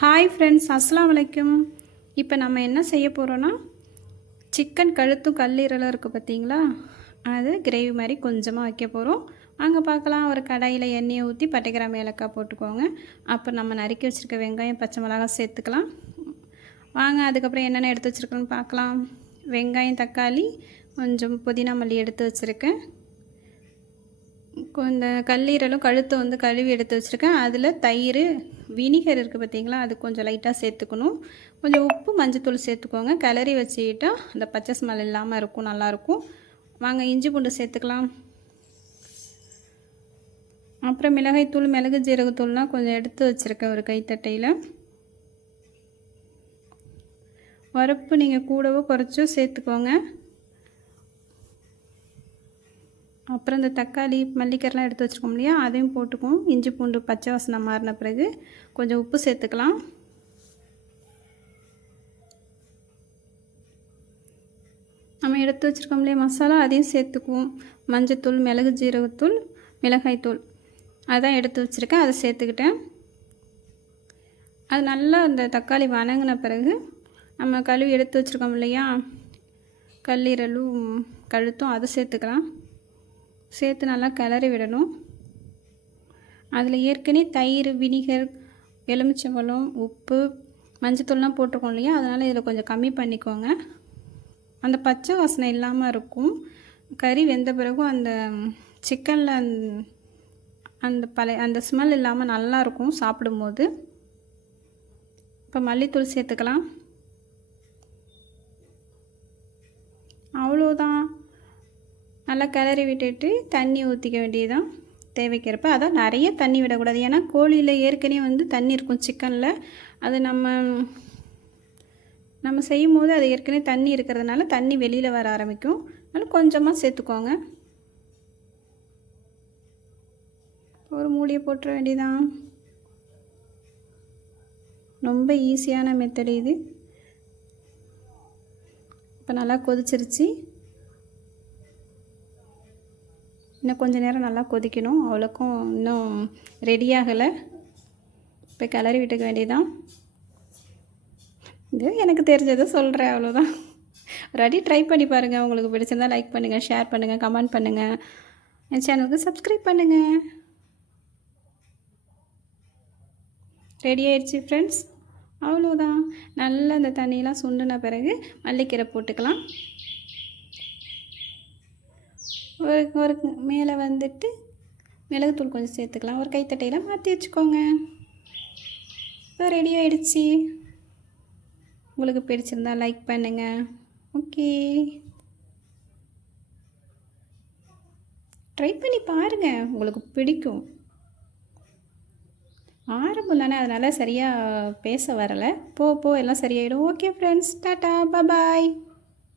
Hi friends அஸ்லாம் வலைக்கும் இப்போ நம்ம என்ன செய்ய போகிறோன்னா சிக்கன் கழுத்தும் கல்லீரலும் இருக்குது பார்த்தீங்களா அது கிரேவி மாதிரி கொஞ்சமாக வைக்க போகிறோம் அங்கே பார்க்கலாம் ஒரு கடாயில் எண்ணெயை ஊற்றி பட்டைக்கிராம ஏலக்காய் போட்டுக்கோங்க. அப்போ நம்ம நறுக்கி வச்சுருக்க வெங்காயம் பச்சை மிளகாய் சேர்த்துக்கலாம். வாங்க அதுக்கப்புறம் என்னென்ன எடுத்து வச்சுருக்கோன்னு பார்க்கலாம் வெங்காயம் தக்காளி கொஞ்சம் புதினா மல்லி எடுத்து வச்சுருக்கேன். இந்த கல்லீரலும் கழுத்தை வந்து கழுவி எடுத்து வச்சுருக்கேன். அதில் தயிர் வினிகர் இருக்குது பார்த்தீங்களா? அது கொஞ்சம் லைட்டாக சேர்த்துக்கணும். கொஞ்சம் உப்பு மஞ்சத்தூள் சேர்த்துக்கோங்க. கிளறி வச்சுக்கிட்டா அந்த பச்சை ஸ்மெல் இல்லாமல் இருக்கும் நல்லாயிருக்கும் வாங்க இஞ்சி பூண்டு சேர்த்துக்கலாம். அப்புறம் மிளகாய்த்தூள் மிளகு ஜீரகத்தூள்லாம் கொஞ்சம் எடுத்து வச்சுருக்கேன் ஒரு கைத்தட்டையில். வரப்பு நீங்கள் கூடவோ குறைச்சோ சேர்த்துக்கோங்க. அப்புறம் இந்த தக்காளி மல்லிக்கரெலாம் எடுத்து வச்சுருக்கோம் இல்லையா? அதையும் போட்டுக்குவோம். இஞ்சி பூண்டு பச்சை வாசனை மாறின பிறகு கொஞ்சம் உப்பு சேர்த்துக்கலாம். நம்ம எடுத்து வச்சுருக்கோம் இல்லையா மசாலா? அதையும் சேர்த்துக்குவோம். மஞ்சத்தூள் மிளகு ஜீரகத்தூள் மிளகாய்த்தூள் அதான் எடுத்து வச்சுருக்கேன். அதை சேர்த்துக்கிட்டேன். அது நல்லா அந்த தக்காளி வணங்கின பிறகு நம்ம கழுவி எடுத்து வச்சுருக்கோம் இல்லையா? கல்லீரலும் கழுத்தும் அதை சேர்த்துக்கலாம். சேர்த்து நல்லா கிளறி விடணும். அதில் ஏற்கனவே தயிர் வினிகர் எலுமிச்சம்பழம் உப்பு மஞ்சத்தூள்லாம் போட்டிருக்கோம் இல்லையா? அதனால் இதில் கொஞ்சம் கம்மி பண்ணிக்கோங்க. அந்த பச்சை வாசனை இல்லாமல் இருக்கும். கறி வெந்த பிறகும் அந்த சிக்கனில் அந்த அந்த பழைய அந்த ஸ்மெல் இல்லாமல் நல்லாயிருக்கும் சாப்பிடும்போது. இப்போ மல்லித்தூள் சேர்த்துக்கலாம். அவ்வளோதான் நல்லா கிளறி விட்டுட்டு தண்ணி ஊற்றிக்க வேண்டியதுதான். தேவைக்கிறப்ப அதான் நிறைய தண்ணி விடக்கூடாது. ஏன்னா கோழியில் ஏற்கனவே வந்து தண்ணி இருக்கும் சிக்கனில். அது நம்ம நம்ம செய்யும் போது அது ஏற்கனவே தண்ணி இருக்கிறதுனால தண்ணி வெளியில் வர ஆரம்பிக்கும். அதனால் கொஞ்சமாக சேர்த்துக்கோங்க. ஒரு மூடியை போட்டுற வேண்டியதான் ரொம்ப ஈஸியான மெத்தடு இது. இப்போ நல்லா கொதிச்சிருச்சு. இன்னும் கொஞ்சம் நேரம் நல்லா கொதிக்கணும். அவ்வளோக்கும் இன்னும் ரெடியாகலை இப்போ கிளறி விட்டுக்க வேண்டியதான் இது எனக்கு தெரிஞ்சதை சொல்கிறேன் அவ்வளோதான் ரெடி ட்ரை பண்ணி பாருங்கள் உங்களுக்கு பிடிச்சிருந்தா லைக் பண்ணுங்கள் ஷேர் பண்ணுங்கள் கமெண்ட் பண்ணுங்கள் என் சேனலுக்கு சப்ஸ்கிரைப் பண்ணுங்கள் ரெடி ஆயிடுச்சு ஃப்ரெண்ட்ஸ் அவ்வளோதான் நல்லா அந்த தண்ணியெலாம் சுண்டுன பிறகு மல்லிக்கீரை போட்டுக்கலாம். ஒரு ஒரு மேலே வந்துட்டு மிளகுத்தூள் கொஞ்சம் சேர்த்துக்கலாம். ஒரு கைத்தட்டையில் மாற்றி வச்சுக்கோங்க. இப்போ ரெடி ஆகிடுச்சி உங்களுக்கு பிடிச்சிருந்தா லைக் பண்ணுங்கள் ஓகே ட்ரை பண்ணி பாருங்கள் உங்களுக்கு பிடிக்கும். ஆரம்பம் தானே அதனால் சரியாக பேச வரலை. போ போ எல்லாம் சரியாயிடும். Okay friends tata bye bye